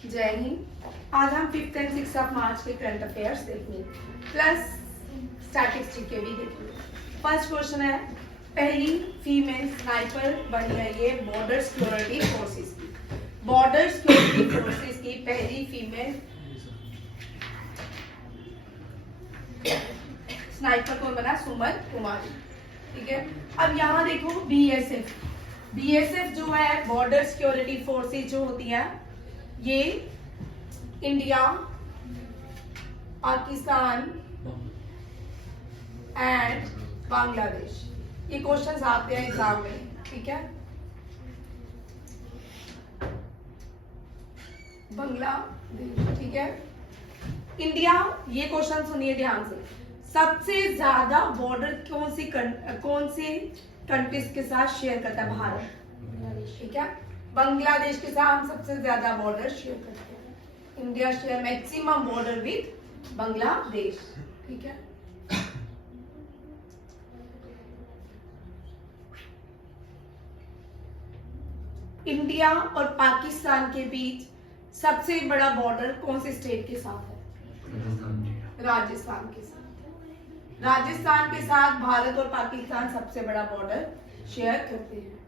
जय हिंद। आज हम 5th and 6th of March के करंट अफेयर्स देखेंगे प्लस स्टैटिस्टिक के भी देखेंगे। फर्स्ट क्वेश्चन है, पहली फीमेल स्नाइपर बनी है ये बॉर्डर सिक्योरिटी फोर्सेस की। बॉर्डर सिक्योरिटी फोर्सेस की पहली फीमेल स्नाइपर कौन बना? सुमन कुमारी। ठीक है, अब यहाँ देखो बीएसएफ जो है बॉर्डर सिक्योरिटी फोर्सेस जो होती है ये इंडिया, पाकिस्तान एंड बांग्लादेश, ये क्वेश्चंस आते हैं एग्जाम में। ठीक है, बांग्लादेश। ठीक है, इंडिया, ये क्वेश्चन सुनिए ध्यान से, सबसे ज्यादा बॉर्डर कौन सी कंट्रीज के साथ शेयर करता है? भारत। ठीक है, बांग्लादेश के साथ हम सबसे ज्यादा बॉर्डर शेयर करते हैं। India share maximum border with Bangladesh. ठीक है, इंडिया और पाकिस्तान के बीच सबसे बड़ा बॉर्डर कौन से स्टेट के साथ है? राजस्थान के साथ। राजस्थान के साथ भारत और पाकिस्तान सबसे बड़ा बॉर्डर शेयर करते हैं।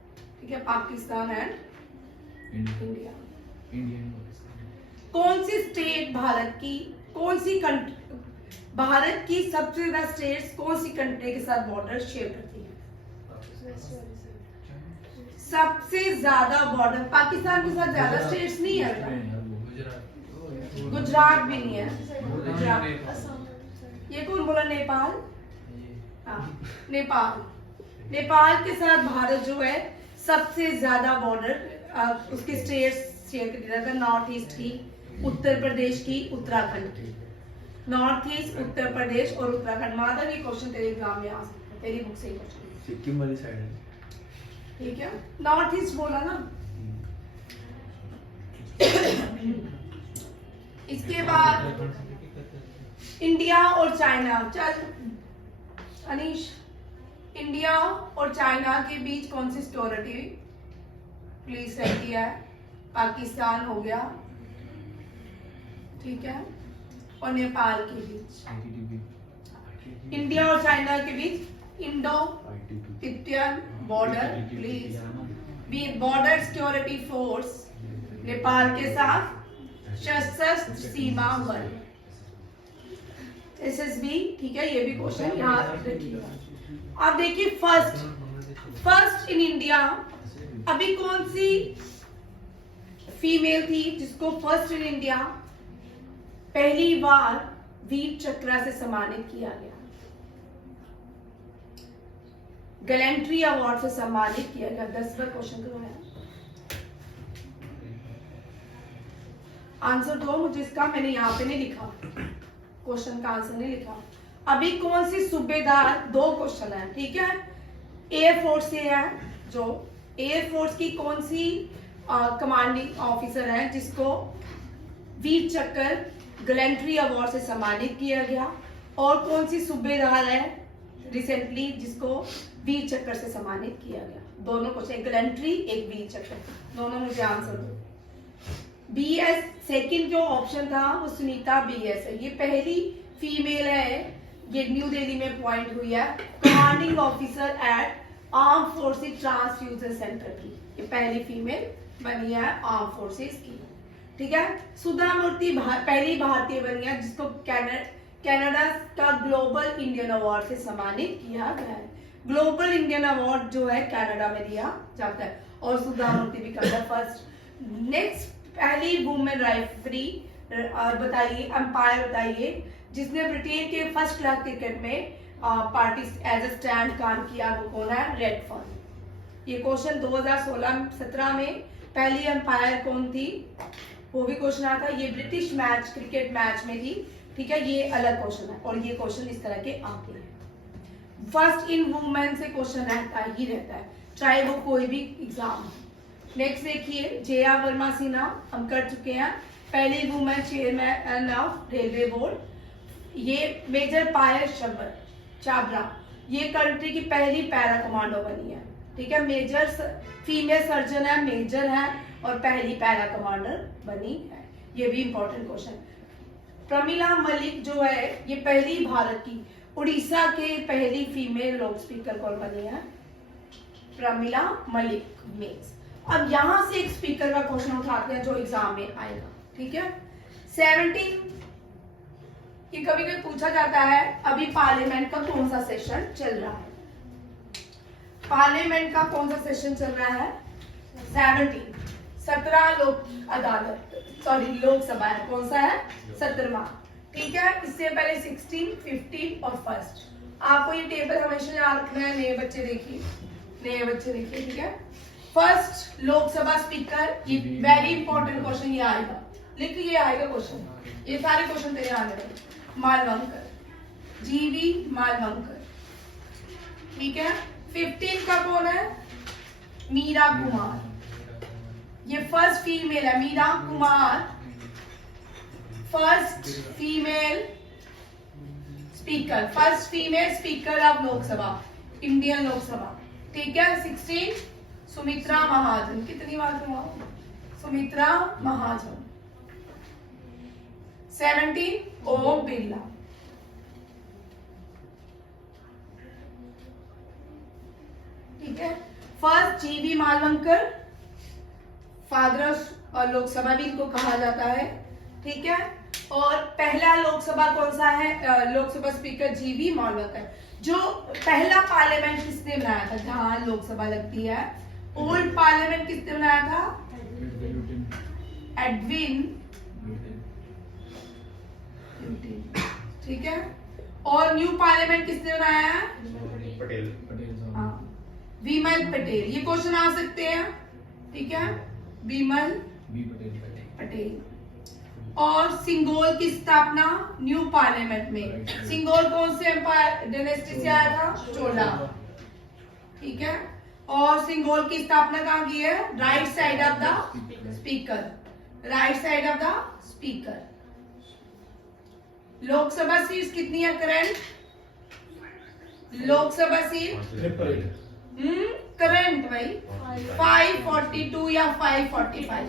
ठीक है, पाकिस्तान एंड इंडिया। कौन सी स्टेट भारत की सबसे ज्यादा स्टेट्स कौन सी कंट्री के साथ बॉर्डर शेयर करती है? सबसे ज्यादा बॉर्डर पाकिस्तान के साथ ज्यादा स्टेट्स नहीं है, गुजरात भी नहीं है। गुजरात, ये कौन बोला? नेपाल। नेपाल के साथ भारत जो है सबसे ज्यादा बॉर्डर उसके स्टेट्स शेयर करती है। नॉर्थ ईस्ट की, उत्तर प्रदेश की, उत्तराखंड की। नॉर्थ ईस्ट, उत्तर प्रदेश और उत्तराखंड। माधव, ये क्वेश्चन तेरे एग्जाम में आ सकता है, तेरी बुक से ही क्वेश्चन। सिक्किम वाली साइड है। ठीक है, नॉर्थ ईस्ट बोला ना। इसके बाद इंडिया और चाइना। चल अनीश, इंडिया और चाइना के बीच कौन सी सिक्योरिटी प्लीज रहती है? पाकिस्तान हो गया, ठीक है, और नेपाल के बीच। इंडिया और चाइना के बीच Indo Tibetan border police border security force Nepal के साथ सशस्त्र सीमा बल SSB। ठीक है, ये भी क्वेश्चन याद रखिएगा। अब देखिए फर्स्ट इन इंडिया, अभी कौन सी फीमेल थी जिसको फर्स्ट इन इंडिया पहली बार वीर चक्र से सम्मानित किया गया? गैलेंट्री अवार्ड से सम्मानित किया गया। 10 बार क्वेश्चन करवाया, आंसर दो मुझे इसका। मैंने यहाँ पे नहीं लिखा, क्वेश्चन का आंसर नहीं लिखा। अभी कौन सी सूबेदार, 2 क्वेश्चन है। ठीक है, एयरफोर्स से है, जो एयरफोर्स की कौन सी कमांडिंग ऑफिसर है जिसको वीर चक्र गैलेंट्री अवार्ड से सम्मानित किया गया? और कौन सी सूबेदार है रिसेंटली जिसको वीर चक्र से सम्मानित किया गया? दोनों क्वेश्चन, एक गैलेंट्री एक वीर चक्र, दोनों मुझे आंसर दो। BS सेकंड जो ऑप्शन था वो सुनीता BS है। ये पहली फीमेल है, ये न्यू दिल्ली में अपॉइंट हुई है commanding officer eight arm forces transfusion centre की। ये पहली फीमेल बनी है आर्म फोर्सेस की। ठीक है, सुधा मूर्ति पहली भारतीय बनी है जिसको कनाडा का ग्लोबल इंडियन अवार्ड से सम्मानित किया गया है। ग्लोबल इंडियन अवार्ड जो है कनाडा में दिया जाता है और सुधा मूर्ति भी कनाडा फर्स्ट। नेक्स्ट, पहली वुमेन रेफरी बताइए, अंपायर बताइए जिसने ब्रिटेन के फर्स्ट क्लास क्रिकेट में पार्टी एज अ स्टैंड काम किया, वो कौन है? रेडफर्न। ये क्वेश्चन 2016-17 में पहली अंपायर कौन थी वो भी क्वेश्चन आया था। ये ब्रिटिश मैच, क्रिकेट मैच में थी। ठीक है, ये अलग क्वेश्चन है और ये क्वेश्चन इस तरह के आते हैं। फर्स्ट इन वुमेन से क्वेश्चन रहता ही रहता है, चाहे वो कोई भी एग्जाम हो। नेक्स्ट देखिए, जया वर्मा सिन्हा हम कर चुके हैं, पहली women chairman of railway board. ये मेजर पायल चाबरा, ये कंट्री की पहली पैरा कमांडो बनी है। ठीक है, मेजर फीमेल सर्जन है, मेजर है और पहली पैरा कमांडर बनी है। ये भी इंपॉर्टेंट क्वेश्चन। प्रमिला मलिक जो है ये पहली भारत की, उड़ीसा के पहली फीमेल लोक स्पीकर कौन बनी है? प्रमिला मलिक मीन्स। अब यहां से एक स्पीकर का क्वेश्चन उठाते हैं जो एग्जाम में आएगा, ठीक है। 17 ये कभी कभी पूछा जाता है, अभी पार्लियामेंट का कौन सा सेशन चल रहा है? पार्लियामेंट का कौन सा सेशन चल रहा है? 17 लोक अदालत, सॉरी लोकसभा है, कौन सा है? 17वां, ठीक है। इससे पहले 16, 15 और फर्स्ट। आपको ये टेबल हमेशा याद रखना है, नए बच्चे देखिए, ठीक है। फर्स्ट लोकसभा स्पीकर, ये वेरी इंपॉर्टेंट क्वेश्चन ये आएगा, लिखिए ये आएगा क्वेश्चन, ये सारे क्वेश्चन तेरे आने वाले। मालवंकर, जीवी मालवंकर, ठीक है। 15 का कौन है? मीरा कुमार, ये फर्स्ट फीमेल है, Meera Kumar first female speaker, first female speaker of Lok Sabha, Indian Lok Sabha, ठीक है। 16 सुमित्रा महाजन, कितनी बार हुआ? सुमित्रा महाजन। 17 ओम बिरला, ठीक है। फर्स्ट जीवी मालवंकर, फादर ऑफ लोकसभा भी इनको कहा जाता है, ठीक है। और पहला लोकसभा कौन सा है? लोकसभा स्पीकर जीवी मालवंकर। जो पहला पार्लियामेंट किसने बनाया था जहां लोकसभा लगती है? ओल्ड पार्लियामेंट किसने बनाया था? एडविन, ठीक है। और न्यू पार्लियामेंट किसने बनाया है? पटेल। हाँ, विमल पटेल। ये क्वेश्चन आ सकते हैं, ठीक है, विमल पटेल। और सिंगोल की स्थापना न्यू पार्लियामेंट में, सिंगोल कौन से एम्पायर डायनेस्टी से आया था? चोला, ठीक है। और सिंगोल की स्थापना कहाँ की है? Right side of the speaker, right side of the speaker. Lok Sabha seats कितनी है करंट? लोकसभा सीट करंट भाई 542 या 545,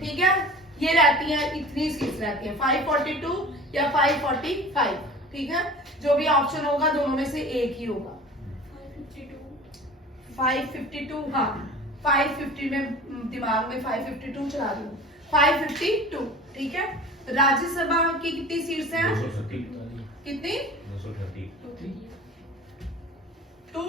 ठीक है। ये रहती है, इतनी सीट्स रहती है, 542 या 545, ठीक है। जो भी ऑप्शन होगा दोनों में से एक ही होगा। 552, हाँ 550 में दिमाग में 552 चला दूं, 552, ठीक है। राज्यसभा की कितनी सीट्स हैं? 230, कितनी? 238। टू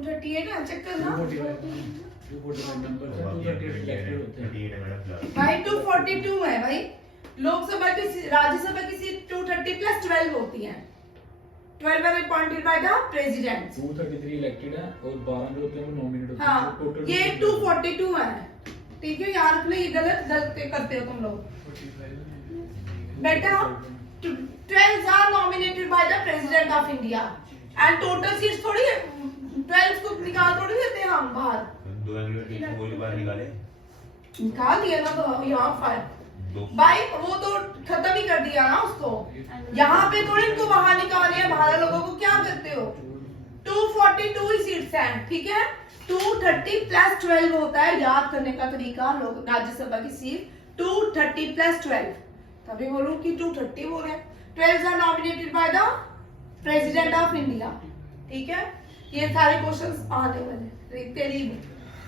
38 है, चेक करना भाई। 242 है भाई। लोकसभा की राज्यसभा की सीट 230 प्लस 12 होती है। 12 are appointed by the president. 233 elected है और 12 जो होते हैं वो नॉमिनेट होते हैं। हाँ, ये 242 है, ठीक है। यार अपने ये गलत करते हो तुम लोग बेटा। 12 are nominated by the president of India and total seats थोड़ी 12 को निकाल थोड़ी देते हैं हम बाहर। निकाल दिया ना तो यहाँ पर भाई, वो तो खत्म ही कर दिया ना उसको। यहाँ पे थोड़ी इनको बाहर निकाल दिया, बाहर लोगों को क्या करते हो? 242 ही सीट्स हैं, ठीक है। 230 प्लस 12 होता है, याद करने का तरीका। लोग राज्यसभा की सीट 230 प्लस 12, तभी बोलूं कि 230 बोल रहे हैं। 12 are nominated by the president of India, ठीक है। ये सारे क्वेश्चंस आने वाले तेरी में,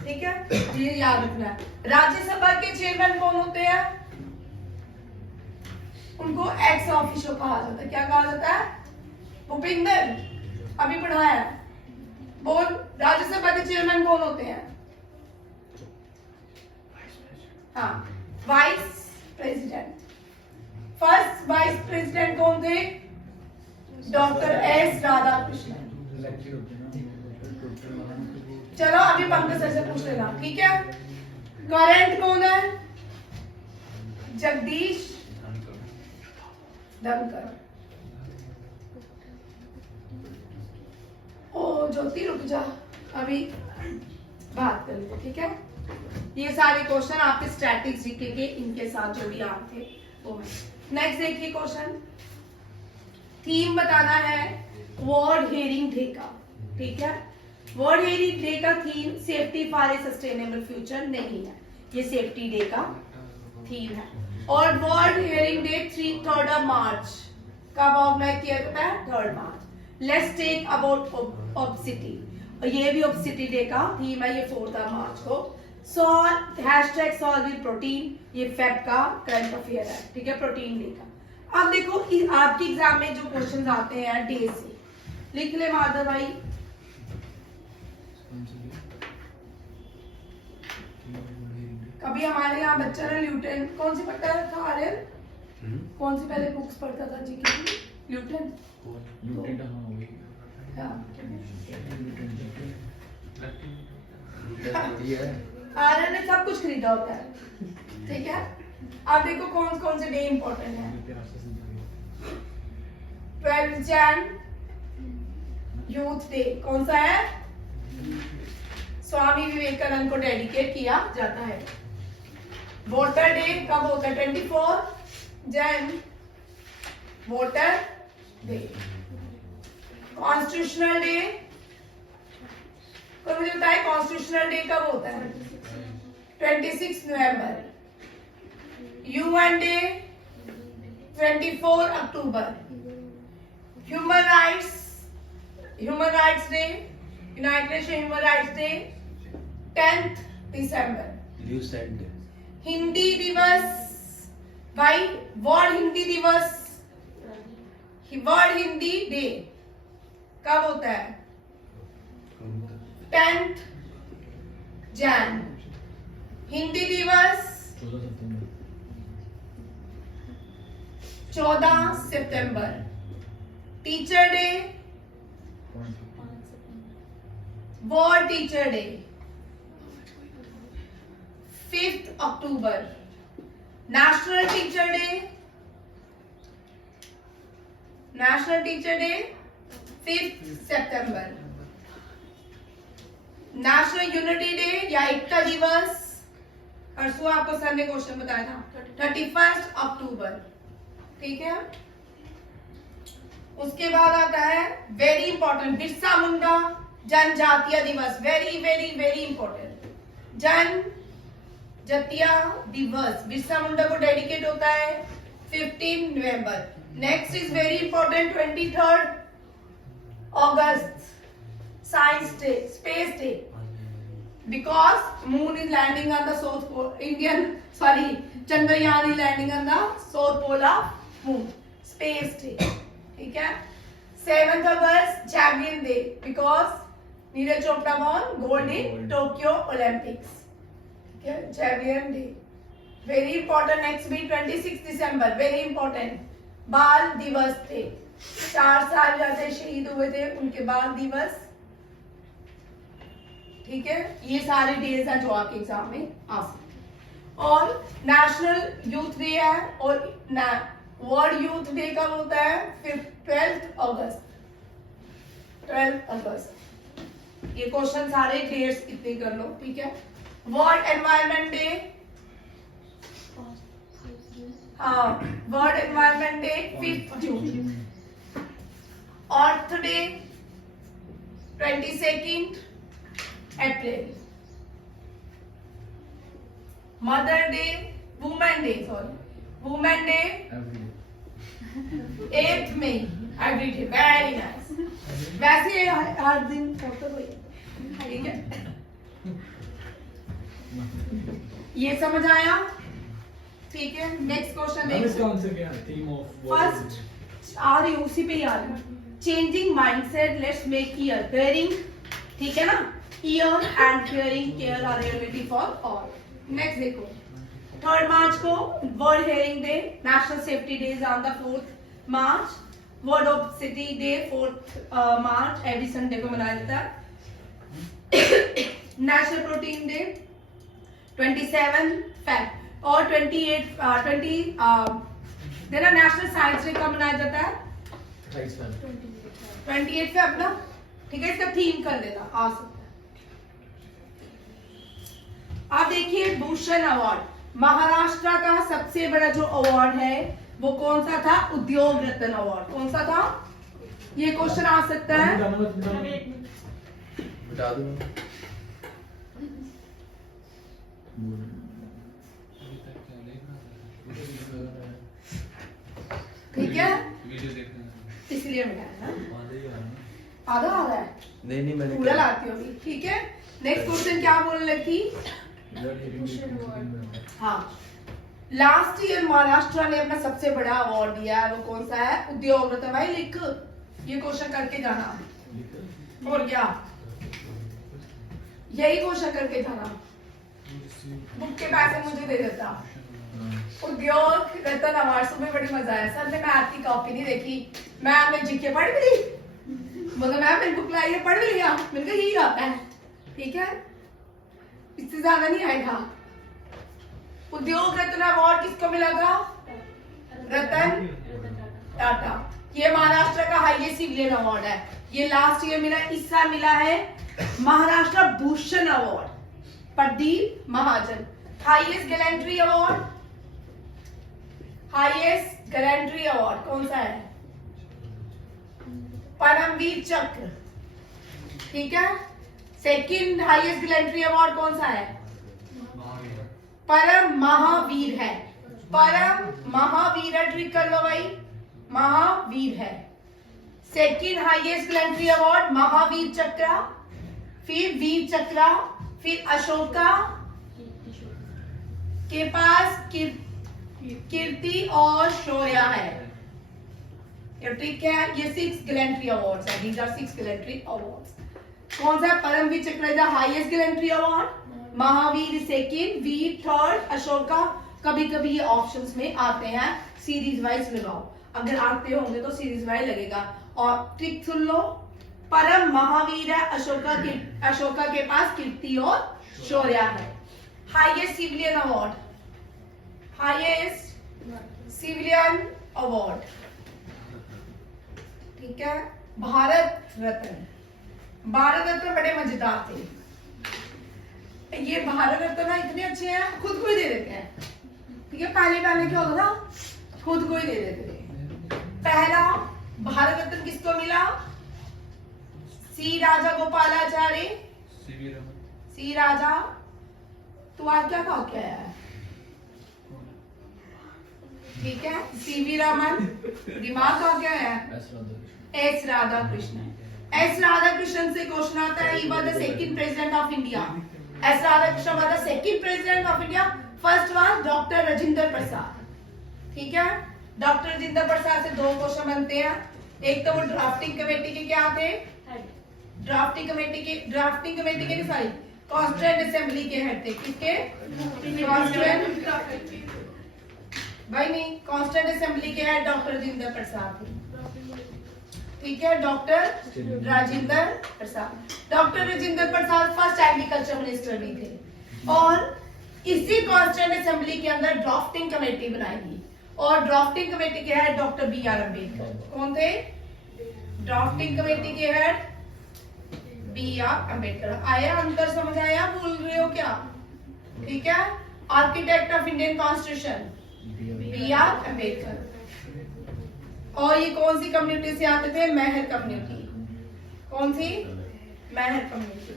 ठीक है, ये याद रखना है। राज्यसभा के चेयरमैन कौन होते हैं? उनको एक्स ऑफिशियो कहा जाता है। क्या कहा जाता है? भूपिंदर, अभी पढ़ाया है, बोल। राज्यसभा के चेयरमैन कौन होते हैं? हाँ, vice president. First vice president कौन थे? Doctor S Radhakrishnan. चलो अभी पंकज सर से पूछ लेना, ठीक है। करंट कौन है? जगदीश धनकर। ओ ज्योति रुक जा, अभी बात कर लो, ठीक है। ये सारे क्वेश्चन आपके स्टैटिक्स जीके के इनके साथ जो भी आए थे वो है। नेक्स्ट देखिए क्वेश्चन, थीम बताना है वर्ल्ड हेयरिंग डे का, ठीक है। वर्ल्ड हेयरिंग डे का theme safety for a sustainable future नहीं है, ये सेफ्टी डे का थीम है। और वर्ल्ड हेयरिंग डे 3 मार्च कब ऑर्गेनाइज किया जाता है? 3 मार्च। लेट्स टेक अबाउट ओबेसिटी, और ये भी ओबेसिटी डे का थीम है, ये 4 मार्च को। Solve hashtag solve with protein, ये फेब का करंट अफेयर है, ठीक है, प्रोटीन डे का। अब देखो आपके एग्जाम में जो क्वेश्चंस आते हैं डे से, लिख ले माधव भाई। कभी हमारे यहाँ बच्चा ने ल्यूटेन कौन सी पढ़ता था आर्यन? कौन सी पहले बुक्स पढ़ता था जीके की? ल्यूटेन। आर्यन ने सब कुछ खरीदा होता है, ठीक है। अब देखो कौन कौन से डे इंपॉर्टेंट है। 12 जैन यूथ डे कौन सा है? स्वामी विवेकानंद को डेडिकेट किया जाता है। वोटर डे कब होता है? 24 Jan voter day. Constitutional day, तो मुझे बताए कॉन्स्टिट्यूशनल डे कब होता है? 26 नवंबर। यूएन डे 24 अक्टूबर। Human rights day, united nation human rights day 10 दिसंबर। हिंदी दिवस भाई, वर्ल्ड हिंदी दिवस, वर्ल्ड हिंदी डे कब होता है? 10 जैन। हिंदी दिवस 14 सितंबर। Teacher day, world teacher day 5 अक्टूबर। नेशनल टीचर डे 5 सितंबर। नेशनल यूनिटी डे या एकता दिवस, परसों आपको सर ने क्वेश्चन बताया था, 31 अक्टूबर, ठीक है। उसके बाद आता है वेरी इंपॉर्टेंट बिरसा मुंडा जनजातीय दिवस, वेरी वेरी वेरी इंपॉर्टेंट। जनजातीय दिवस बिरसा मुंडा को डेडिकेट होता है 15 नवंबर। नेक्स्ट इज वेरी इंपॉर्टेंट 23 अगस्त science day, space day, because moon is landing on the south pole, Chandrayaan is landing on the south pole of moon, space day, ठीक है। 7 अगस्त javelin day, because Neeraj Chopra won gold in Tokyo Olympics, ठीक है, javelin day. Very important next भी 26 दिसंबर, very important बाल दिवस थे, 4 साहिबजादे शहीद हुए थे, उनके बाल दिवस, ठीक है। ये सारे डेज हैं जो आपके एग्जाम में आ सकते हैं। और नेशनल यूथ डे है, और वर्ल्ड यूथ डे कब होता है? 12 अगस्त। ये क्वेश्चन सारे डेट्स इतने कर लो, ठीक है। वर्ल्ड एनवायरनमेंट डे, हाँ, वर्ल्ड एनवायरनमेंट डे 5 जून। अर्थ डे 22 अप्रैल। मदर डे, वुमेन डे 8 मई, एवरी डे, वेरी नाइस। वैसे हर दिन फोटो ठीक है। ये समझ आया, ठीक है। नेक्स्ट क्वेश्चन इसका आंसर क्या है? थीम ऑफ फर्स्ट आ रही उसी पे ही आ रही, changing mindset let's make ear hearing, ठीक है ना। Ear and hearing care are reality for all. Next देखो 3 मार्च को world hearing day, national safety day is on the 4 March, world obesity day 4 March, every Sunday को मनाया जाता है। नेशनल प्रोटीन डे 27 फेब, और 28 देना नेशनल साइंस डे कब मनाया जाता है? 28 फेब ना, ठीक है। इसका थीम कर देना आ सकता है। अब देखिए भूषण अवार्ड, महाराष्ट्र का सबसे बड़ा जो अवार्ड है वो कौन सा था? उद्योग रत्न अवार्ड। कौन सा था? ये क्वेश्चन आ सकता है। बता दूं ठीक है, वीडियो देखने इसलिए मिला है। आधा आ रहा है, नहीं मैंने पूरा लाती होगी। ठीक है, नेक्स्ट क्वेश्चन क्या बोलने लगी? हाँ, लास्ट ईयर महाराष्ट्र ने अपना सबसे बड़ा अवार्ड दिया है, वो कौन सा है? उद्योग रत्न। भाई लिख, ये क्वेश्चन करके जाना। और क्या, यही क्वेश्चन करके जाना। बुक के पैसे मुझे दे देता। उद्योग रत्न अवार्ड, सुबह बड़ी मजा आया सर ने मैथ की कॉपी नहीं देखी, मैम ने जीके पढ़ भी ली, मतलब मैम मेरी बुक लाई है, पढ़ भी लिया, मैंने कहा यही आता है। ठीक है, इससे ज्यादा नहीं आएगा। उद्योग रत्न अवार्ड किसको मिला था? रतन टाटा। ये महाराष्ट्र का हाईएस्ट सिविलियन अवार्ड है, ये लास्ट ईयर मिला। इस साल मिला है Maharashtra Bhushan award, Pradeep Mahajan. Highest gallantry award, highest gallantry award कौन सा है? परमवीर चक्र। ठीक है, सेकंड हाईएस्ट गैलेंट्री अवार्ड कौन सा है? परम महावीर है। परम महावीर है, ट्रिक कर लो भाई, महावीर है। Second highest gallantry award Mahavir चक्र, फिर वीर चक्र, फिर अशोका के पास कीर्ति और शौर्य है। ये ठीक है, ये 6 गैलेंट्री अवार्ड्स है। These are 6 gallantry awards. कौन सा? Param Vir Chakra is the highest gallantry award, Mahavir second, Vir third, Ashoka. कभी कभी ये ऑप्शंस में आते हैं, सीरीज वाइज लगाओ, अगर आते होंगे तो सीरीज वाइज लगेगा। और ट्रिक सुन लो, परम महावीर है, अशोका के पास कीर्ति और शौर्य है। Highest civilian award, highest civilian award, ठीक है, भारत रत्न। भारत रत्न बड़े मजेदार थे ये। भारत रत्न ना इतने अच्छे हैं, खुद को ही दे देते हैं। ठीक है, पहले क्या होता था? खुद को ही दे देते थे। पहला भारत रत्न किसको मिला? सी राजा गोपालाचार्य। सी राजा, तू आज क्या खा के आया है? ठीक है, सीवी रमन। दिमाग खा के आया है? एस राधा कृष्णन। एस राधा कृष्णन से क्वेश्चन आता है, he was the second president of India. S Radhakrishnan was the second president of India. First was doctor Rajendra Prasad. ठीक है, डॉक्टर राजेंद्र प्रसाद से 2 क्वेश्चन बनते हैं। एक तो वो ड्राफ्टिंग कमेटी के क्या थे? ड्राफ्टिंग कमेटी के नहीं, सॉरी, कॉन्स्टिट्यूएंट असेंबली के हेड थे। किसके? कॉन्स्टिट्यूएंट, भाई नहीं, कॉन्स्टिट्यूएंट असेंबली के हेड डॉक्टर राजेंद्र प्रसाद थे। ठीक है, डॉक्टर राजेंद्र प्रसाद। डॉक्टर राजेंद्र प्रसाद फर्स्ट एग्रीकल्चर मिनिस्टर भी थे। और इसी कॉन्स्टिट्यूएंट असेंबली के अंदर ड्राफ्टिंग कमेटी बनाई गई, और ड्राफ्टिंग कमेटी के हेड डॉक्टर B.R. अम्बेडकर। कौन थे? ड्राफ्टिंग कमेटी के हेड B.R. अम्बेडकर। आया अंतर, समझ आया? भूल रहे हो क्या? ठीक है, architect of Indian constitution B.R. Ambedkar. और ये कौन सी कम्युनिटी से आते थे? मेहर कम्युनिटी। कौन सी? मेहर कम्युनिटी।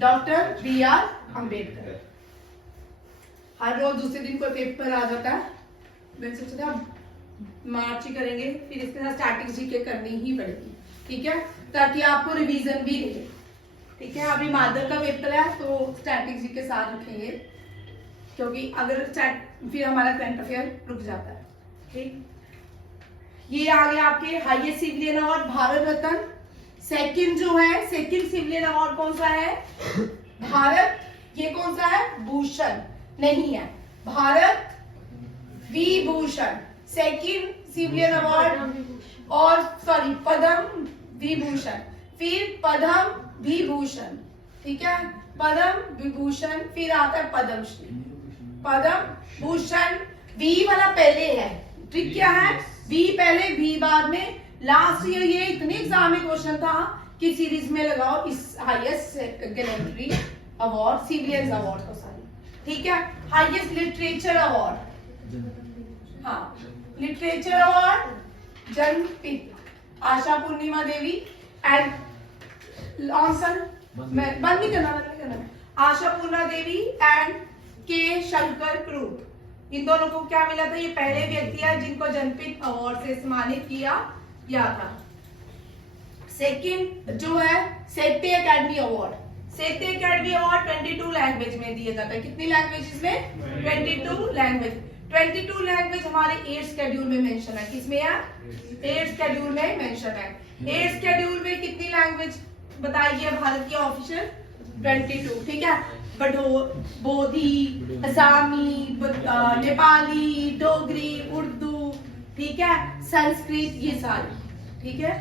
Doctor B.R. अम्बेडकर। हर रोज दूसरे दिन कोई पेपर आ जाता है, मैंने सोचा था मार्च ही करेंगे, फिर इसके साथ स्टैटिक जीके करनी ही पड़ेगी। ठीक है, ताकि आपको रिवीजन भी रहे। ठीक है, अभी मादर का पेपर है तो स्टैटिक जीके साथ रखेंगे, क्योंकि अगर फिर हमारा करंट अफेयर रुक जाता है। ठीक, ये आ गया आपके highest civilian award Bharat Ratna. Second जो है, सेकंड सिविलियन अवार्ड कौन सा है? भारत, ये कौन सा है? भूषण नहीं है, Bharat Vibhushan. Second civilian award, और सॉरी पद्म विभूषण, फिर पद्म विभूषण। ठीक है, पद्म विभूषण, फिर आता है पद्मश्री। पद्म भूषण, वी वाला पहले है। ट्रिक क्या है? वी पहले, वी बाद में। लास्ट ईयर ये इतने एग्जाम में क्वेश्चन था कि सीरीज में लगाओ इस highest gallantry award, civilians award को सारी। ठीक है। हाईएस्ट लिटरेचर अवार्ड, हाँ literature award Jnanpith Asha Purnima Devi and लॉन्सन, बंद नहीं करना, आशा पूर्णा देवी एंड के शंकर क्रूप, इन दोनों को क्या मिला था? ये पहले व्यक्ति है जिनको जनपीठ अवार्ड से सम्मानित किया गया था। सेकंड जो है साहित्य अकेडमी अवार्ड, साहित्य अकेडमी अवार्ड 22 लैंग्वेज में दिया जाता है। कितनी लैंग्वेजेस में? 22 लैंग्वेज। 22 लैंग्वेज हमारे 8 शेड्यूल में मेंशन है। किसमें है? 8 शेड्यूल में मेंशन है। 8 शेड्यूल में कितनी लैंग्वेज बताई गई है भारत की ऑफिशियल? 22, ठीक है। बोधी, असमी, नेपाली, डोगरी, उर्दू, ठीक है, संस्कृत, ये सारी, ठीक है।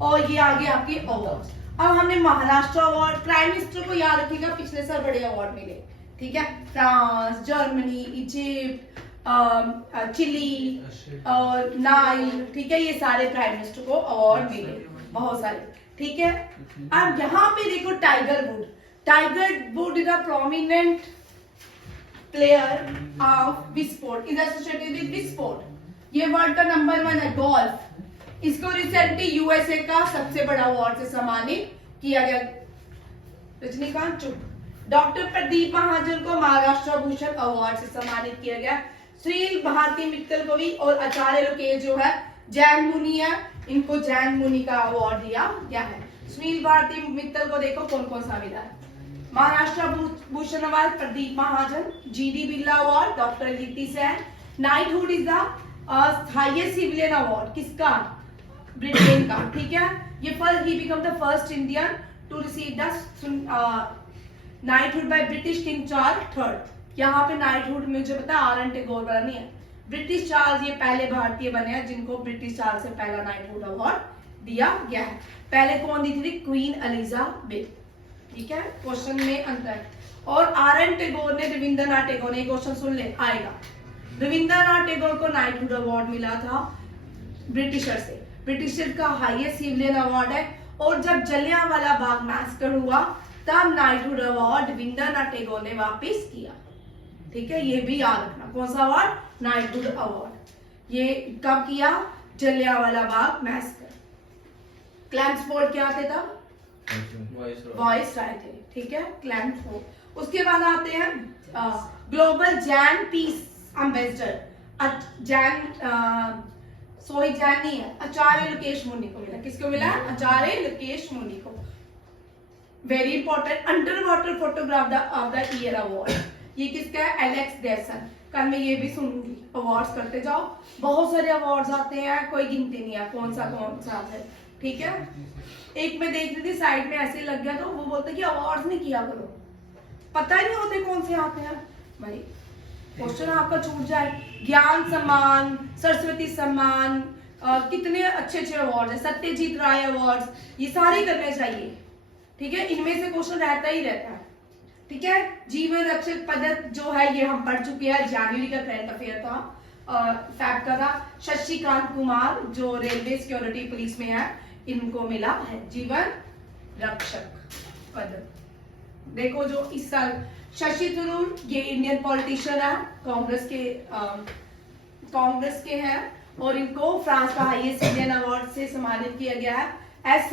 और ये आगे आपके अवार्ड। अब हमने महाराष्ट्र अवार्ड, प्राइम मिनिस्टर को याद रखिएगा, पिछले साल बड़े अवार्ड मिले, ठीक है। फ्रांस, जर्मनी, इजिप्ट, चिली और नाइल, ठीक है, ये सारे प्राइम मिनिस्टर को अवार्ड मिले, बहुत सारे, ठीक है। अब यहाँ पे देखो tiger would, tiger would is a prominent player of which sport, is associated with which sport? ये वर्ल्ड का नंबर 1 है गोल्फ। इसको रिसेंटली यूएसए का सबसे बड़ा अवार्ड से सम्मानित किया गया। रजनीकांत चुप। डॉक्टर प्रदीप महाजन को महाराष्ट्र भूषण अवार्ड से सम्मानित किया गया। श्री भारती मित्तल को भी, और आचार्य लोकेश जो है जैन मुनि है, इनको जैन मुनि का अवार्ड दिया गया है। सुनील भारती मित्तल को देखो कौन कौन सा मिला है। Maharashtra Bhushan award Pradeep Mahajan, GD Birla award doctor लीटी Sen, knighthood is the highest civilian award, किसका? ब्रिटेन का, ठीक है। ये first he become the first Indian to receive the knighthood by British king Charles III। यहाँ पे नाइटहुड मुझे पता आर.एन. टैगोर वाला नहीं है, ब्रिटिश चार्ल्स ये पहले भारतीय बने हैं जिनको ब्रिटिश चार्ल्स से पहला नाइटहुड अवार्ड दिया गया है। पहले कौन दी थी? क्वीन एलिजाबेथ, ठीक है। क्वेश्चन में अंतर। और आर.एन. टैगोर ने, रविंद्रनाथ टैगोर ने, क्वेश्चन सुन ले आएगा, रविंद्रनाथ टैगोर को नाइटहुड अवार्ड मिला था ब्रिटिशर से। ब्रिटिशर का हाईएस्ट सिविलियन अवार्ड है। और जब जलियांवाला बाग मैसेकर हुआ तब नाइटहुड अवार्ड रविंद्रनाथ टैगोर ने वापस किया, ठीक है। ये भी याद रखना, कौन सा अवार्ड? Knighthood award. ये कब किया? जलियांवाला बाग मैसेकर। क्लैम्सफोर्ड क्या थे तब? वॉइस राय थे, ठीक है, क्लैम्सफोर्ड। उसके बाद आते हैं global Jain piece ambassador, Jain सोही जैन नहीं है, आचार्य लोकेश मुनि को मिला। किसको मिला? आचार्य लोकेश मुनि को। Very important, under water photograph of the year award, ये किसका है? एलेक्स डेसन। कल मैं ये भी सुनूंगी, अवार्ड्स करते जाओ, बहुत सारे अवार्ड्स आते हैं, कोई गिनती नहीं है कौन सा है, ठीक है। एक मैं देख रही थी साइड में ऐसे लग गया, तो वो बोलते कि अवार्ड्स नहीं किया करो, पता ही नहीं होते कौन से आते हैं। भाई क्वेश्चन आपका छूट जाए। ज्ञान सम्मान, सरस्वती सम्मान, कितने अच्छे अच्छे अवार्ड है, सत्यजीत राय अवार्ड्स, ये सारे करने चाहिए, ठीक है। इनमें से क्वेश्चन रहता ही रहता है, ठीक है। जीवन रक्षक पदक जो है ये हम पढ़ चुके हैं, जनवरी का करंट अफेयर था, फैक्ट का था। शशिकांत कुमार जो रेलवे सिक्योरिटी पुलिस में है, इनको मिला है जीवन रक्षक पदक। देखो जो इस साल शशि थरूर, ये इंडियन पॉलिटिशियन है, कांग्रेस के हैं, और इनको फ्रांस का हाईएस्ट इंडियन अवार्ड से सम्मानित किया गया है। एस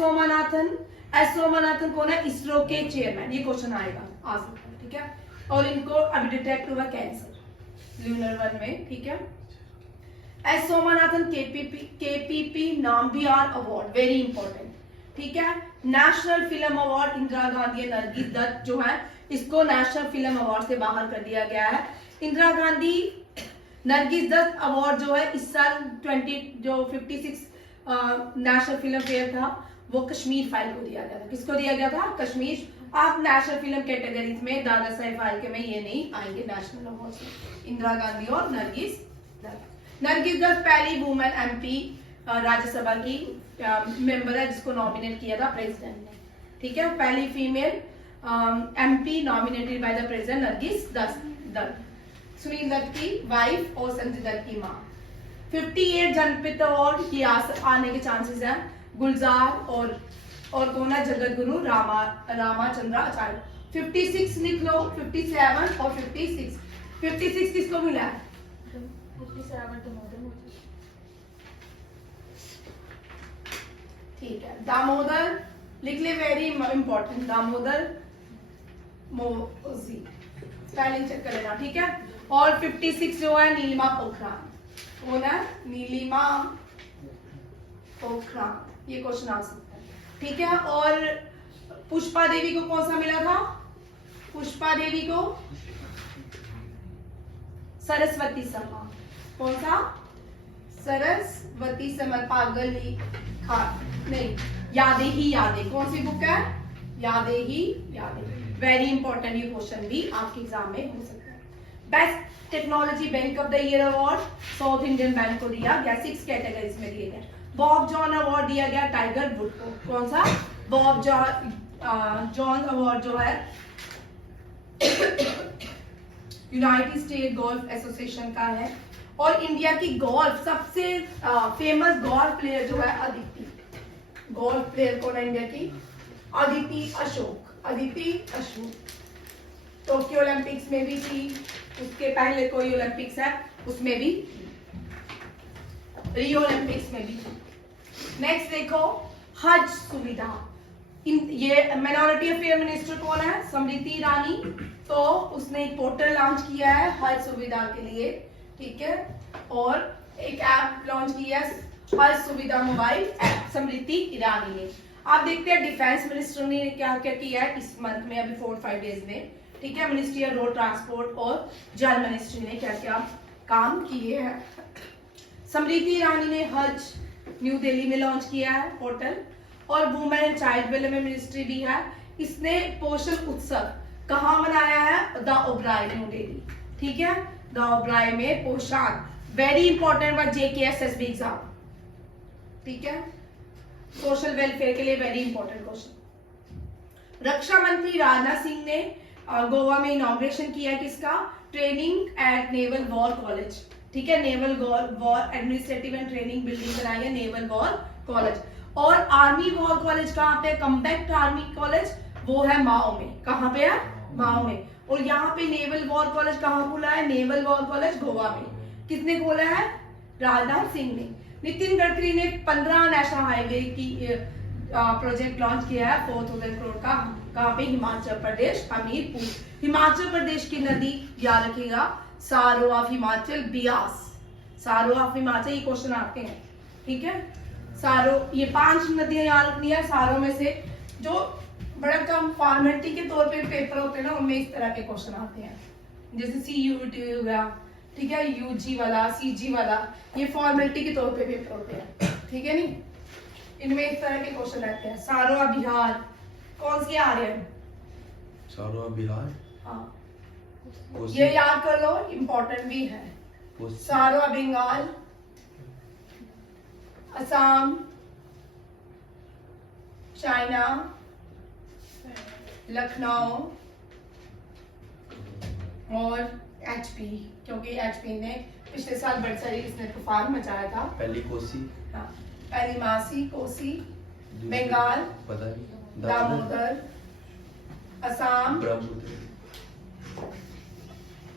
सोमनाथन कौन है? इसरो के चेयरमैन। ये क्वेश्चन आएगा, आ सकता है, ठीक है। और इनको अभी डिटेक्ट हुआ कैंसर ल्यूनर 1 में, ठीक है। S Somanathan KPP Nambiar award, very important, ठीक है। National film award Indira Gandhi, Nargis Dutt जो है, इसको नेशनल फिल्म अवार्ड से बाहर कर दिया गया है। इंदिरा गांधी नरगिस दत्त अवार्ड जो है इस साल 56 नेशनल फिल्म फेयर था, वो कश्मीर फाइल को दिया गया था। किसको दिया गया था? कश्मीर। आप नेशनल फिल्म कैटेगरीज में दादा साहेब फाइल के में ये नहीं आएंगे नेशनल अवार्ड से। इंदिरा गांधी और नरगिस दत्त पहली वुमेन एमपी राज्यसभा की मेंबर है जिसको नॉमिनेट किया था प्रेसिडेंट ने, ठीक है। पहली female MP nominated by the president Nargis Dutt, Sunil Dutt की वाइफ और संजय दत्त की माँ। 58 जनपद अवार्ड ये आने के चांसेस हैं। गुलजार और कौन है? जगत गुरु रामाचंद्राचार्य। 56 लिख लो, 57 और 56। 56 किसको मिला है? 57 तो मॉडर्न हो जाए। ठीक है, दामोदर लिख ले, वेरी इंपॉर्टेंट, दामोदर मोजी, स्पेलिंग चेक कर लेना, ठीक है। और 56 जो है नीलिमा पोखरान, कौन है? नीलिमा पोखरान, ये क्वेश्चन आ सकता है, ठीक है। और पुष्पा देवी को कौन सा मिला था? पुष्पा देवी को सरस्वती सम्मान, कौन सा? सरस्वती सम्मान, पागल ही खा नहीं, यादें ही यादें, कौन सी बुक है? यादें ही यादें, वेरी इंपॉर्टेंट, ये क्वेश्चन भी आपके एग्जाम में हो सकता है। Best technology bank of the year award south Indian bank को दिया गया, 6 कैटेगरीज में दिए गए। बॉब जॉन अवार्ड दिया गया टाइगर वुड को, कौन सा? बॉब जॉन अवार्ड जो है यूनाइटेड स्टेट गोल्फ एसोसिएशन का है। और इंडिया की गोल्फ सबसे फेमस गोल्फ प्लेयर जो है अदिति, गोल्फ प्लेयर कौन है इंडिया की? अदिति अशोक, अदिति अशोक। टोक्यो ओलंपिक्स में भी थी, उसके पहले कोई ओलंपिक्स है उसमें भी, रियो ओलंपिक्स में भी थी। नेक्स्ट देखो, हज सुविधा, ये माइनॉरिटी अफेयर मिनिस्टर कौन है? स्मृति ईरानी, तो उसने एक पोर्टल लॉन्च किया है हज सुविधा के लिए, ठीक है। और एक ऐप लॉन्च किया है हज सुविधा मोबाइल ऐप, स्मृति ईरानी ने। आप देखते हैं डिफेंस मिनिस्टर ने क्या क्या किया है इस मंथ में, अभी 4-5 डेज में, ठीक है। मिनिस्ट्री ऑफ रोड ट्रांसपोर्ट और जल मिनिस्ट्री ने क्या क्या काम किए हैं। स्मृति ईरानी ने हज न्यू दिल्ली में लॉन्च किया है पोर्टल। और women and child development ministry भी है, इसने पोषण उत्सव कहाँ मनाया है? द ओबराय न्यू दिल्ली, ठीक है। द ओबराय में पोशाक, very important for JKSSB exam, ठीक है, सोशल वेलफेयर के लिए वेरी इंपॉर्टेंट क्वेश्चन। रक्षा मंत्री राजनाथ सिंह ने गोवा में इनॉग्रेशन किया किसका? Training at naval war college, ठीक है। Naval war administrative and training building बनाई है नेवल वॉर कॉलेज। और आर्मी वॉर कॉलेज कहाँ पे? कम्बैक्ट आर्मी कॉलेज, वो है माओ में, कहाँ पे है? माओ में। और यहाँ पे नेवल वॉर कॉलेज कहाँ खोला है? नेवल वॉर कॉलेज गोवा में। किसने खोला है? राजनाथ सिंह ने। नितिन गडकरी ने 15 नेशनल हाईवे की प्रोजेक्ट लॉन्च किया है 4,000 करोड़ का, कहाँ पे? हिमाचल प्रदेश, हमीरपुर। हिमाचल प्रदेश की नदी याद रखिएगा, सारो ऑफ हिमाचल, बियास, सारो ऑफ हिमाचल, ये क्वेश्चन आते हैं, ठीक है। सारो, ये 5 नदियां याद रखनी है। सारो में से जो बड़ा कम फॉर्मेलिटी के तौर पे पेपर होते हैं ना, उनमें इस तरह के क्वेश्चन आते हैं, जैसे CUT हो गया, ठीक है, UG वाला, CG वाला, ये फॉर्मेलिटी के तौर पे पेपर होते हैं, ठीक है नहीं, इनमें इस तरह के क्वेश्चन रहते हैं। सारों बिहार कौन सी आ रही है? सारों बिहार, हाँ, कोसी, ये याद कर लो, इम्पोर्टेंट भी है। कोसी, सारों बंगाल, असम, चाइना, लखनऊ और HP, क्योंकि HP ने पिछले साल बड़ी सारी इसने तूफान मचाया था। पहली कोसी, हाँ, पहली मासी, कोसी, दूसरी बंगाल, पता नहीं, दामोदर, असम, ब्रह्मपुत्र,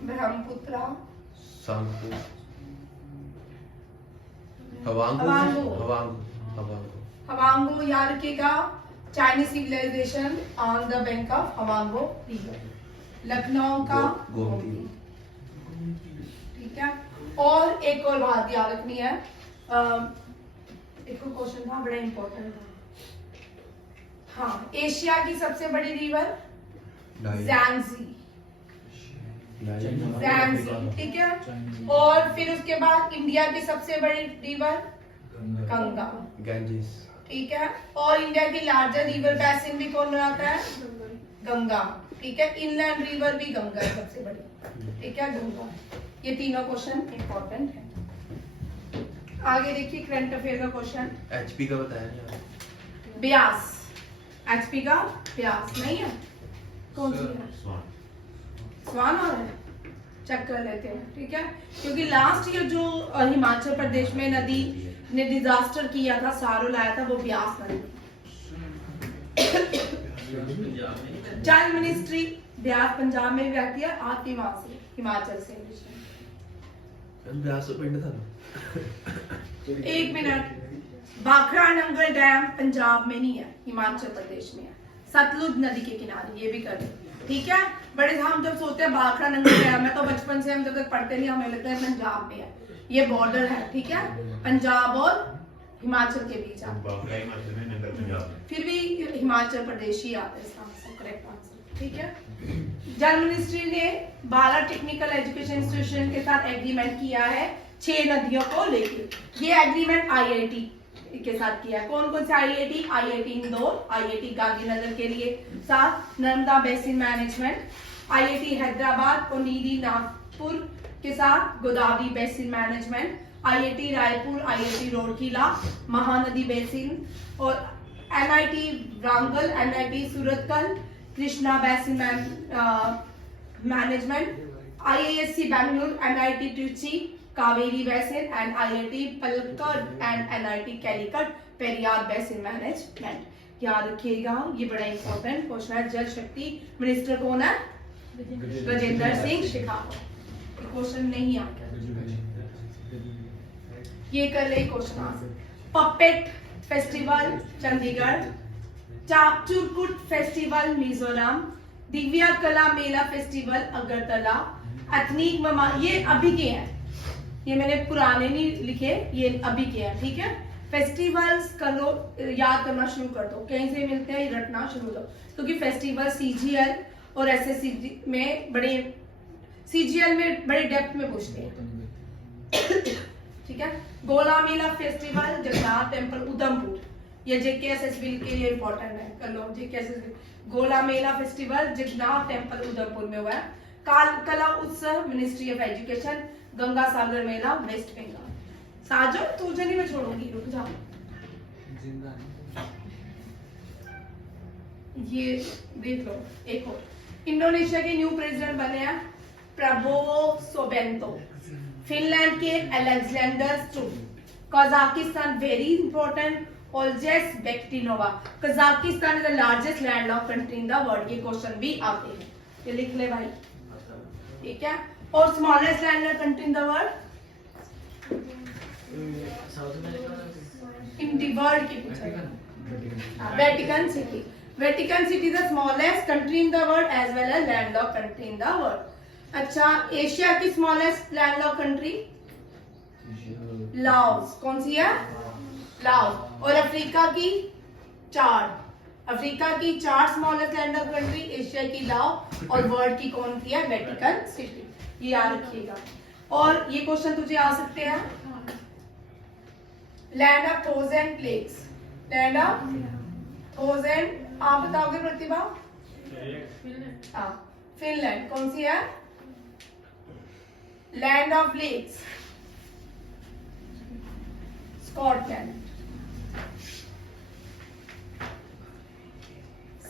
ब्रह्मपुत्रा, सांगपो, हवांगो, हवांगो। हवांगो, हवांगो, हवांगो याद रखिएगा, Chinese civilization on the bank of Hwang Ho river. Lucknow का गोमती, ठीक है। और एक और बात याद रखनी है, एक और क्वेश्चन था बड़ा इंपॉर्टेंट था, हाँ, एशिया की सबसे बड़ी रिवर ज़ांगजी, ज़ांगजी, ठीक है। और फिर उसके बाद इंडिया की सबसे बड़ी रिवर गंगा, गंजेस, ठीक है। और इंडिया की लार्जर रिवर बेसिन भी कौन आता है? गंगा, ठीक है। इनलैंड रिवर भी गंगा है सबसे बड़ी, ठीक है, गंगा। ये तीनों क्वेश्चन इंपॉर्टेंट है। आगे देखिए करंट अफेयर का क्वेश्चन, HP का बताया नहीं आपने? ब्यास, HP का ब्यास नहीं है, कौन सी है? स्वान आ रहा है, चेक कर लेते हैं, ठीक है। क्योंकि लास्ट ईयर जो हिमाचल प्रदेश में नदी ने डिजास्टर किया था, सारो लाया था, वो ब्यास नदी। जल मिनिस्ट्री ब्यास पंजाब में भी आती है, आती वहां से हिमाचल से। ब्यास तो पिंड था ना। एक मिनट, भाखड़ा नंगल डैम पंजाब में नहीं है, हिमाचल प्रदेश में है, सतलुज नदी के किनारे, ये भी कर दो, ठीक है। बड़े हम जब सोचते हैं भाखड़ा नंगल डैम में, तो बचपन से हम जब तक पढ़ते नहीं हमें लगता है पंजाब में है, ये बॉर्डर है, ठीक है, पंजाब और हिमाचल के बीच आता है, फिर भी हिमाचल प्रदेश ही आता है इसका आंसर, करेक्ट आंसर, ठीक है। जल मिनिस्ट्री ने 12 टेक्निकल एजुकेशन इंस्टीट्यूशन के साथ एग्रीमेंट किया है 6 नदियों को लेके। ये एग्रीमेंट IIT के साथ किया है। कौन कौन से IIT इंदौर, IIT गांधीनगर के लिए साथ, Narmada basin management, IIT Hyderabad और नीरी नागपुर के साथ Godavari basin management, IIT Raipur, IIT Rourkela Mahanadi basin और NIT Warangal, NIT Surathkal Krishna basin management, IISc Bangalore, NIT Trichy Kaveri basin and IIT Palakkad and NIT Calicut Periyar basin management. याद रखिएगा, ये बड़ा इंपॉर्टेंट क्वेश्चन है। जल शक्ति मिनिस्टर कौन है? गजेंद्र सिंह शेखावत। क्वेश्चन नहीं आता, ये कर ले question answer. Puppet festival Chandigarh, Chapchar Kut festival Mizoram, Divya Kala Mela festival Agartala, ethnic ममा, ये अभी के हैं, ये मैंने पुराने नहीं लिखे, ये अभी के हैं, ठीक है। फेस्टिवल्स करो, याद करना शुरू कर दो, कहीं से मिलते हैं रटना शुरू करो, क्योंकि फेस्टिवल CGL और SSC में बड़े, CGL में बड़े डेप्थ में पूछते हैं, ठीक है। गोला मेला फेस्टिवल जगन्नाथ टेम्पल उधमपुर, ये JKSSB के लिए इंपॉर्टेंट है, कर लो JKSSB। Gola Mela festival Jagannath temple Udhampur में हुआ है। Kala Utsav ministry of education, Ganga Sagar Mela west Bengal. साजन तुझे नहीं मैं छोड़ूंगी, रुक जा। ये देख लो, एक और इंडोनेशिया के न्यू प्रेसिडेंट बने हैं प्रबोवो सोबेंतो, फिनलैंड के Alexander Stubb, Kazakhstan very important Olzhas Bektenov. Kazakhstan is the largest landlocked country in the world, ये क्वेश्चन भी आते हैं, ये लिख ले भाई, ठीक है। और smallest landlocked country in the world, in the world की पूछा, Vatican city. Vatican city the smallest country in the world as well as landlocked country in the world. अच्छा, एशिया की स्मॉलेस्ट लैंडलॉक्ड कंट्री लाओस, कौन सी है? Laos. और Africa की 4 smallest landlocked country, Asia की लाओ और वर्ल्ड की कौन सी है? वेटिकन सिटी, ये याद रखिएगा। और ये क्वेश्चन तुझे आ सकते हैं, land of 1000 plagues, land of 1000, आप बताओगे प्रतिभा? हाँ, फिनलैंड। कौन सी है? Land of lakes, Scotland.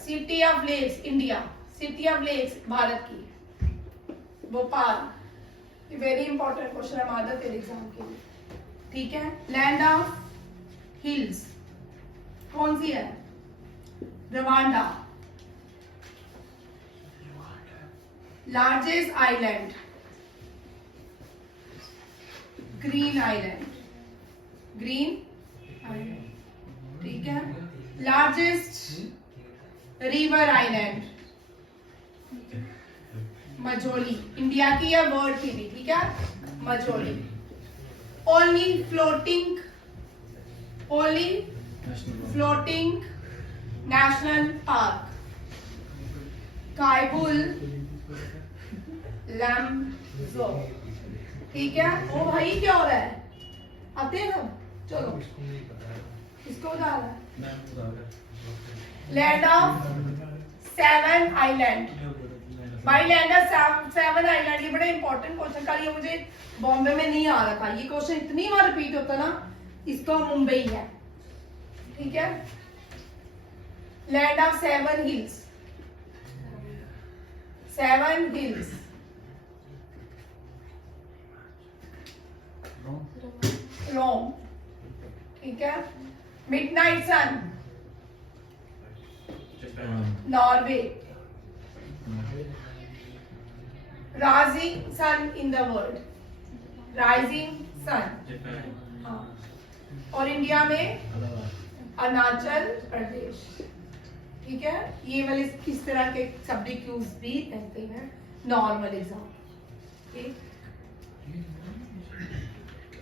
City of lakes, India. City of lakes, Bharat की भोपाल। वेरी इंपॉर्टेंट क्वेश्चन है माधव तेरे एग्जाम के लिए, ठीक है। लैंड ऑफ हिल्स कौन सी है? Rwanda. Largest island, green island, ठीक है। लार्जेस्ट रिवर आइलैंड, मजोली, इंडिया की या वर्ल्ड की भी, ठीक है, मजोली। ओनली फ्लोटिंग नेशनल पार्क, कायबुल लैम्जो, ठीक है। ओ भाई क्या हो रहा है, आते हैं सब, चलो इसको बता रहा है। लैंड ऑफ 7 आइलैंड, भाई लैंड ऑफ 7 आइलैंड, ये बड़ा इंपॉर्टेंट क्वेश्चन था, ये मुझे बॉम्बे में नहीं आ रहा था, ये क्वेश्चन इतनी बार रिपीट होता ना, इसका मुंबई है, ठीक है। Land of 7 hills, 7 hills, Rome, ठीक है। Midnight sun, Norway. Rising sun in the world, rising sun. Japan. हाँ। और इंडिया में अरुणाचल प्रदेश। ठीक है, ये वाले किस तरह के सब्जेक्ट यूज भी रहते हैं नॉर्मल एग्जाम। ठीक,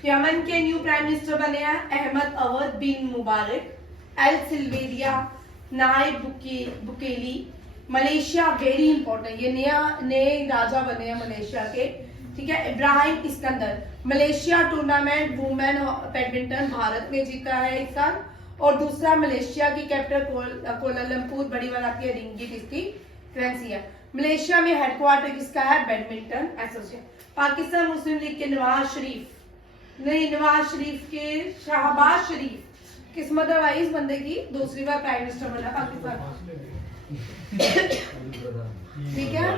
यमन के न्यू प्राइम मिनिस्टर बने हैं अहमद अवध बिन मुबारक। एल सिल्वेरिया नायब बुकेली। मलेशिया वेरी इंपॉर्टेंट, ये नए राजा बने हैं मलेशिया के। ठीक है, Ibrahim Iskandar. Malaysia tournament women badminton Bharat ने जीता है इस साल। और दूसरा मलेशिया की कैपिटल कोलालमपुर, बड़ी बनाती है रिंगिट, इसकी करेंसी है। मलेशिया में हेडक्वार्टर किसका है? Badminton association. पाकिस्तान मुस्लिम लीग के नवाज शरीफ के शहबाज शरीफ किस्मत वाइज बंदे की दूसरी बार प्राइम मिनिस्टर बना पाकिस्तान। ठीक है,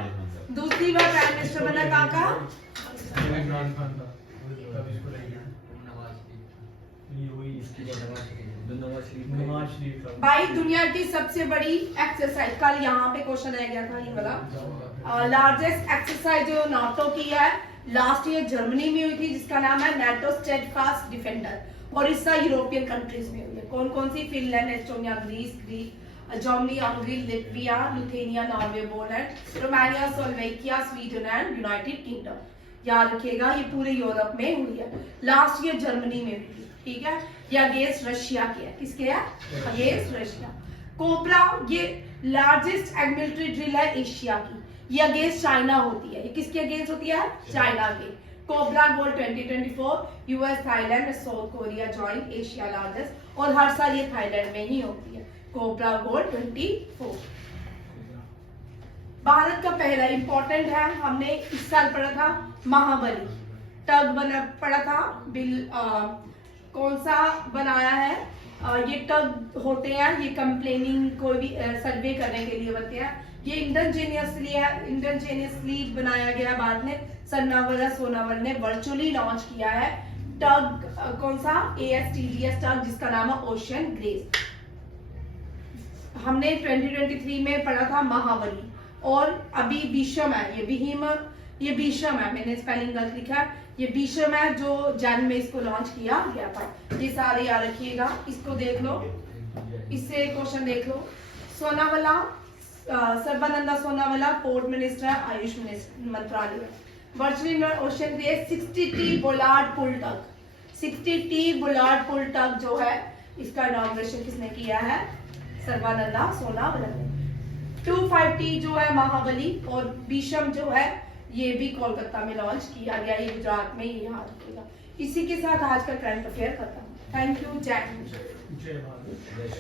दूसरी बार प्राइम मिनिस्टर बना कहाँ का? इमरान खान का तब इसको रहेगा ये वही इसकी नवाज शरीफ का। भाई दुनिया की सबसे बड़ी एक्सरसाइज, कल यहाँ पे क्वेश्चन आ गया था ये वाला। लार्जेस्ट एक्सरसाइज जो नाटो की है लास्ट ईयर जर्मनी में हुई थी, जिसका नाम है नाटो स्टेडफास्ट डिफेंडर। और इस साल यूरोपियन कंट्रीज में हुई है। कौन कौन सी? Finland, Estonia, Greece, Germany, Hungary, Lithuania, Lithuania, Norway, Poland, Romania, Slovakia, Sweden and United Kingdom. याद रखिएगा ये पूरे यूरोप में हुई है। लास्ट ईयर जर्मनी में हुई थी। ठीक है, ये अगेंस्ट रशिया की है। किसके है? Against Russia. कोबरा ये लार्जेस्ट मिलिट्री ड्रिल है एशिया की। ये अगेंस्ट चाइना होती है। ये किसके अगेंस्ट होती है? चाइना के। Cobra gold 2024 US, Thailand, south Korea join Asia largest. और हर साल ये थाईलैंड में ही होती है। Cobra gold 24। भारत का पहला इंपॉर्टेंट है, हमने इस साल पढ़ा था महाबली। टग बना पढ़ा था कौन सा बनाया है? ये टग होते हैं, ये कंप्लेनिंग कोई भी सर्वे करने के लिए बनते हैं। ये इंडोजेनियसली बनाया गया। बाद में सन्नावला सोनावल ने वर्चुअली लॉन्च किया है टग। कौन सा? ASTGS टग, जिसका नाम है ओशियन ग्रेस। हमने 2023 में पढ़ा था महाबली। और अभी भीषम है, ये भीषम है, मैंने स्पेलिंग गलत लिखा है। ये भीषम है जो जन में इसको लॉन्च किया गया था। ये सारे याद रखिएगा, इसको देख लो, इससे क्वेश्चन देख लो। सोनावाला, सर्बानंदा सोनावाला पोर्ट मिनिस्टर, आयुष मंत्रालय। Virtually ocean grace 60T bollard pull tug. 60T bollard pull tug जो है, इसका इनॉग्रेशन किसने किया है? सर्बानंदा सोनावाला ने। 25T जो है महाबली और भीषम जो है ये भी कोलकाता में लॉन्च किया गया। ये गुजरात में, ये याद रखिएगा। इसी के साथ आज का करंट अफेयर खत्म। Thank you. जय हिंद। जय भारत।